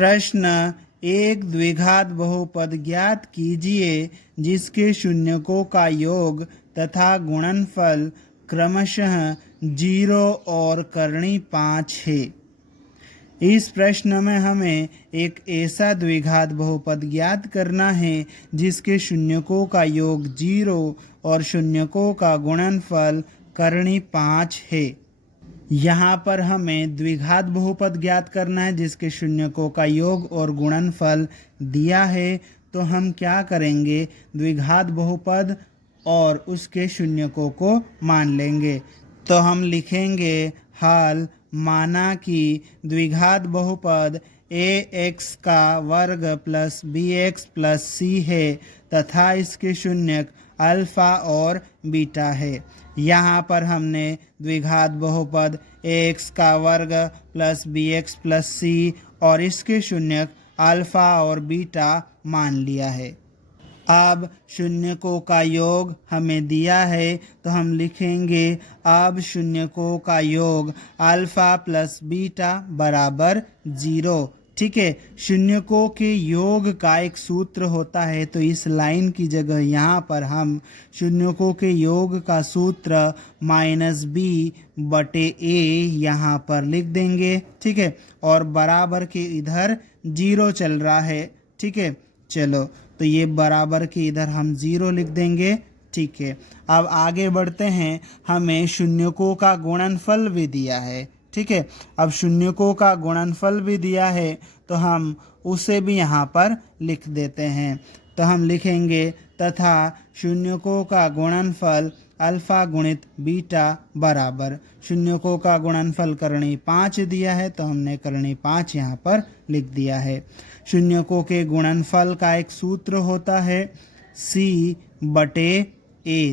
प्रश्न, एक द्विघात बहुपद ज्ञात कीजिए जिसके शून्यकों का योग तथा गुणनफल क्रमशः 0 और करणी 5 है। इस प्रश्न में हमें एक ऐसा द्विघात बहुपद ज्ञात करना है जिसके शून्यकों का योग 0 और शून्यकों का गुणनफल करणी 5 है। यहाँ पर हमें द्विघात बहुपद ज्ञात करना है जिसके शून्यकों का योग और गुणनफल दिया है। तो हम क्या करेंगे, द्विघात बहुपद और उसके शून्यकों को मान लेंगे। तो हम लिखेंगे हल, माना कि द्विघात बहुपद ax का वर्ग प्लस bx प्लस c है तथा इसके शून्यक अल्फा और बीटा है। यहाँ पर हमने द्विघात बहुपद ax का वर्ग प्लस bx प्लस c और इसके शून्यक अल्फा और बीटा मान लिया है। अब शून्यकों का योग हमें दिया है तो हम लिखेंगे अब शून्यकों का योग अल्फा प्लस बीटा बराबर 0। ठीक है, शून्यकों के योग का एक सूत्र होता है, तो इस लाइन की जगह यहाँ पर हम शून्यकों के योग का सूत्र -b/a यहाँ पर लिख देंगे। ठीक है, और बराबर के इधर 0 चल रहा है। ठीक है, चलो तो ये बराबर के इधर हम 0 लिख देंगे। ठीक है, अब आगे बढ़ते हैं। हमें शून्यकों का गुणनफल भी दिया है। ठीक है, अब शून्यकों का गुणनफल भी दिया है तो हम उसे भी यहाँ पर लिख देते हैं। तो हम लिखेंगे तथा शून्यकों का गुणनफल अल्फा गुणित बीटा बराबर, शून्यकों का गुणनफल करणी 5 दिया है तो हमने करणी 5 यहाँ पर लिख दिया है। शून्यकों के गुणनफल का एक सूत्र होता है c/a,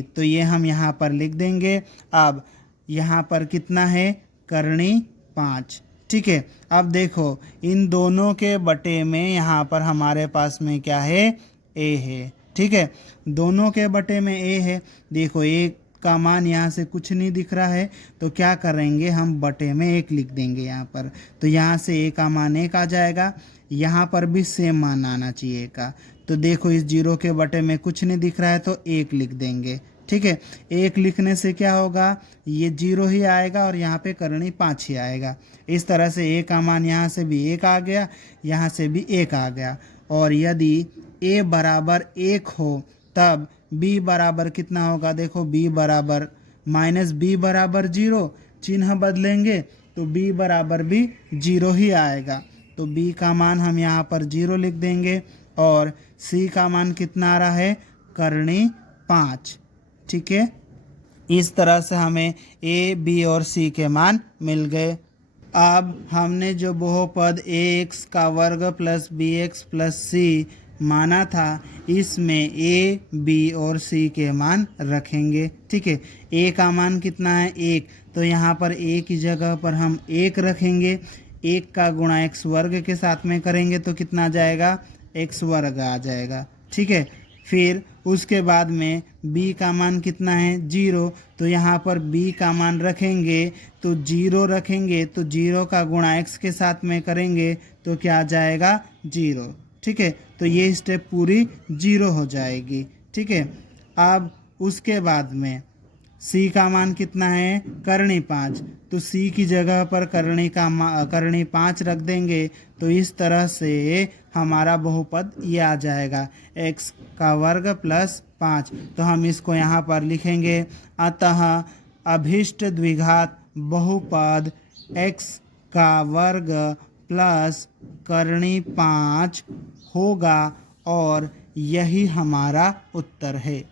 तो ये हम यहाँ पर लिख देंगे। अब यहाँ पर कितना है, करणी 5। ठीक है, अब देखो इन दोनों के बटे में यहाँ पर हमारे पास में क्या है, a है। ठीक है, दोनों के बटे में a है। देखो a का मान यहाँ से कुछ नहीं दिख रहा है तो क्या करेंगे, हम बटे में 1 लिख देंगे यहाँ पर। तो यहाँ से a का मान 1 आ जाएगा, यहाँ पर भी सेम मान आना चाहिए का। तो देखो इस 0 के बटे में कुछ नहीं दिख रहा है तो 1 लिख देंगे। ठीक है, 1 लिखने से क्या होगा, ये 0 ही आएगा और यहाँ पे करणी 5 ही आएगा। इस तरह से a का मान यहाँ से भी 1 आ गया, यहाँ से भी 1 आ गया। और यदि a बराबर 1 हो तब b बराबर कितना होगा, देखो b बराबर -b बराबर 0, चिन्ह बदलेंगे तो b बराबर भी 0 ही आएगा। तो b का मान हम यहाँ पर 0 लिख देंगे और c का मान कितना आ रहा है, करणी 5। ठीक है, इस तरह से हमें a, b और c के मान मिल गए। अब हमने जो बहुपद ax का वर्ग प्लस bx प्लस c माना था, इसमें a, b और c के मान रखेंगे। ठीक है, a का मान कितना है, 1, तो यहाँ पर a की जगह पर हम 1 रखेंगे। 1 का गुणा x वर्ग के साथ में करेंगे तो कितना आ जाएगा, x वर्ग आ जाएगा। ठीक है, फिर उसके बाद में b का मान कितना है, 0, तो यहाँ पर b का मान रखेंगे तो 0 रखेंगे तो 0 का गुणा x के साथ में करेंगे तो क्या आ जाएगा, 0। ठीक है, तो ये स्टेप पूरी 0 हो जाएगी। ठीक है, अब उसके बाद में c का मान कितना है, करणी 5, तो c की जगह पर करणी 5 रख देंगे तो इस तरह से हमारा बहुपद ये आ जाएगा x का वर्ग प्लस 5। तो हम इसको यहाँ पर लिखेंगे, अतः अभीष्ट द्विघात बहुपद x का वर्ग प्लस करणी 5 होगा और यही हमारा उत्तर है।